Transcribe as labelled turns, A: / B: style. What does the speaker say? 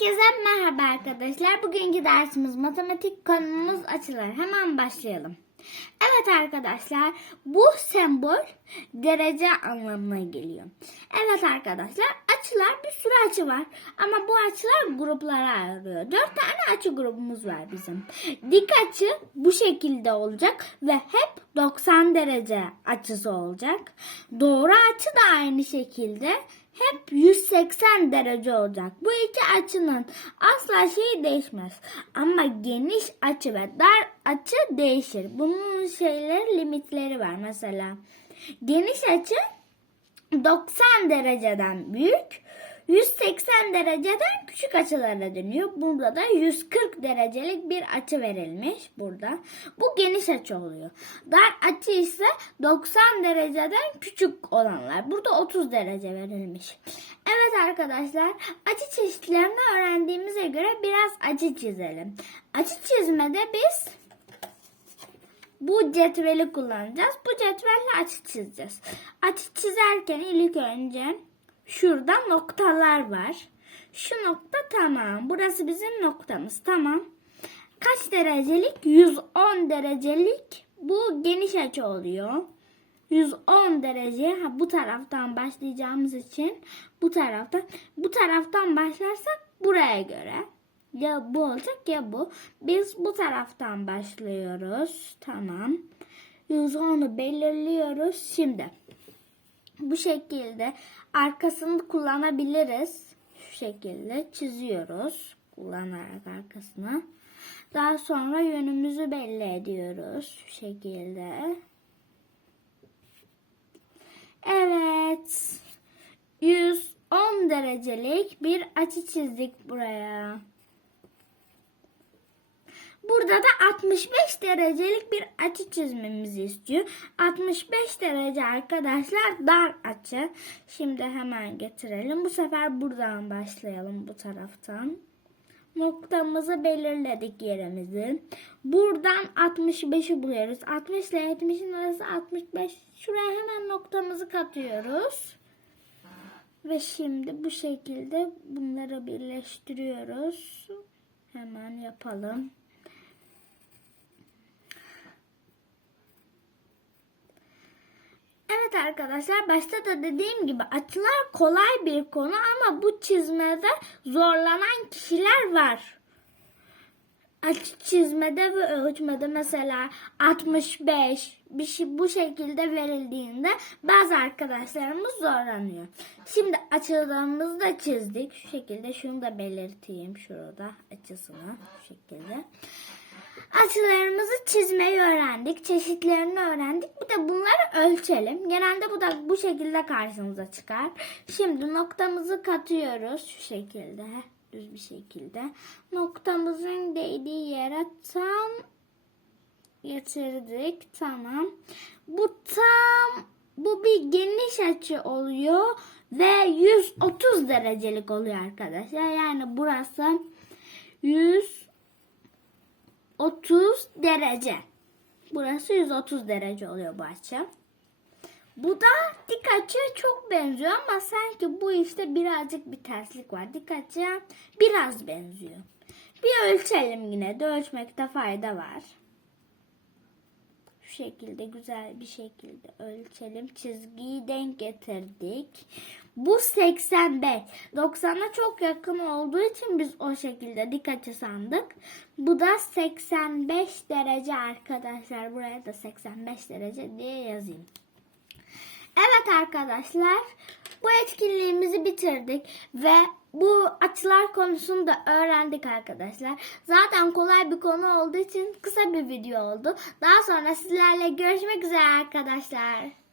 A: Herkese merhaba arkadaşlar. Bugünkü dersimiz matematik konumuz açılar. Hemen başlayalım. Evet arkadaşlar bu sembol derece anlamına geliyor. Evet arkadaşlar açılar bir sürü açı var. Ama bu açılar gruplara ayrılıyor. Dört tane açı grubumuz var bizim. Dik açı bu şekilde olacak ve hep 90 derece açısı olacak. Doğru açı da aynı şekilde hep 180 derece olacak. Bu iki açının asla şeyi değişmez. Ama geniş açı ve dar açı değişir. Bunun şeyleri limitleri var mesela. Geniş açı 90 dereceden büyük, 180 dereceden küçük açılara dönüyor. Burada da 140 derecelik bir açı verilmiş burada. Bu geniş açı oluyor. Dar açı ise 90 dereceden küçük olanlar. Burada 30 derece verilmiş. Evet arkadaşlar açı çeşitlerini öğrendiğimize göre biraz açı çizelim. Açı çizmede biz bu cetveli kullanacağız. Bu cetvelle açı çizeceğiz. Açı çizerken ilk önce şurada noktalar var. Şu nokta tamam. Burası bizim noktamız. Tamam. Kaç derecelik? 110 derecelik bu geniş açı oluyor. 110 derece ha, bu taraftan başlayacağımız için bu taraftan bu taraftan başlarsak buraya göre ya bu olacak ya bu. Biz bu taraftan başlıyoruz. Tamam. 110'u belirliyoruz. Şimdi bu şekilde arkasını kullanabiliriz. Şu şekilde çiziyoruz. Kullanarak arkasını. Daha sonra yönümüzü belli ediyoruz. Şu şekilde. Evet. 110 derecelik bir açı çizdik buraya. Burada da 65 derecelik bir açı çizmemizi istiyor. 65 derece arkadaşlar dar açı. Şimdi hemen getirelim. Bu sefer buradan başlayalım bu taraftan. Noktamızı belirledik yerimizi. Buradan 65'i buluyoruz. 60 ile 70'in arası 65. Şuraya hemen noktamızı katıyoruz. Ve şimdi bu şekilde bunları birleştiriyoruz. Hemen yapalım. Arkadaşlar başta da dediğim gibi açılar kolay bir konu ama bu çizmede zorlanan kişiler var. Açı çizmede ve ölçmede mesela 65 bir şey bu şekilde verildiğinde bazı arkadaşlarımız zorlanıyor. Şimdi açılarımızı da çizdik. Şu şekilde şunu da belirteyim şurada açısını şu şekilde. Açılarımızı çizmeyi öğrendik. Çeşitlerini öğrendik. Bir de bunları ölçelim. Genelde bu da bu şekilde karşımıza çıkar. Şimdi noktamızı katıyoruz. Şu şekilde. Düz bir şekilde. Noktamızın değdiği yere tam getirdik. Tamam. Bu tam bu bir geniş açı oluyor ve 130 derecelik oluyor arkadaşlar. Yani burası 100 30 derece. Burası 130 derece oluyor bu açı. Bu da dik açıya çok benziyor ama sanki bu işte birazcık bir terslik var. Dik açıya biraz benziyor. Bir ölçelim yine de ölçmekte fayda var. Şu şekilde güzel bir şekilde ölçelim. Çizgiyi denk getirdik. Bu 85. 90'a çok yakın olduğu için biz o şekilde dik açı sandık. Bu da 85 derece arkadaşlar. Buraya da 85 derece diye yazayım. Evet arkadaşlar bu etkinliğimizi bitirdik ve bu açılar konusunu da öğrendik arkadaşlar. Zaten kolay bir konu olduğu için kısa bir video oldu. Daha sonra sizlerle görüşmek üzere arkadaşlar.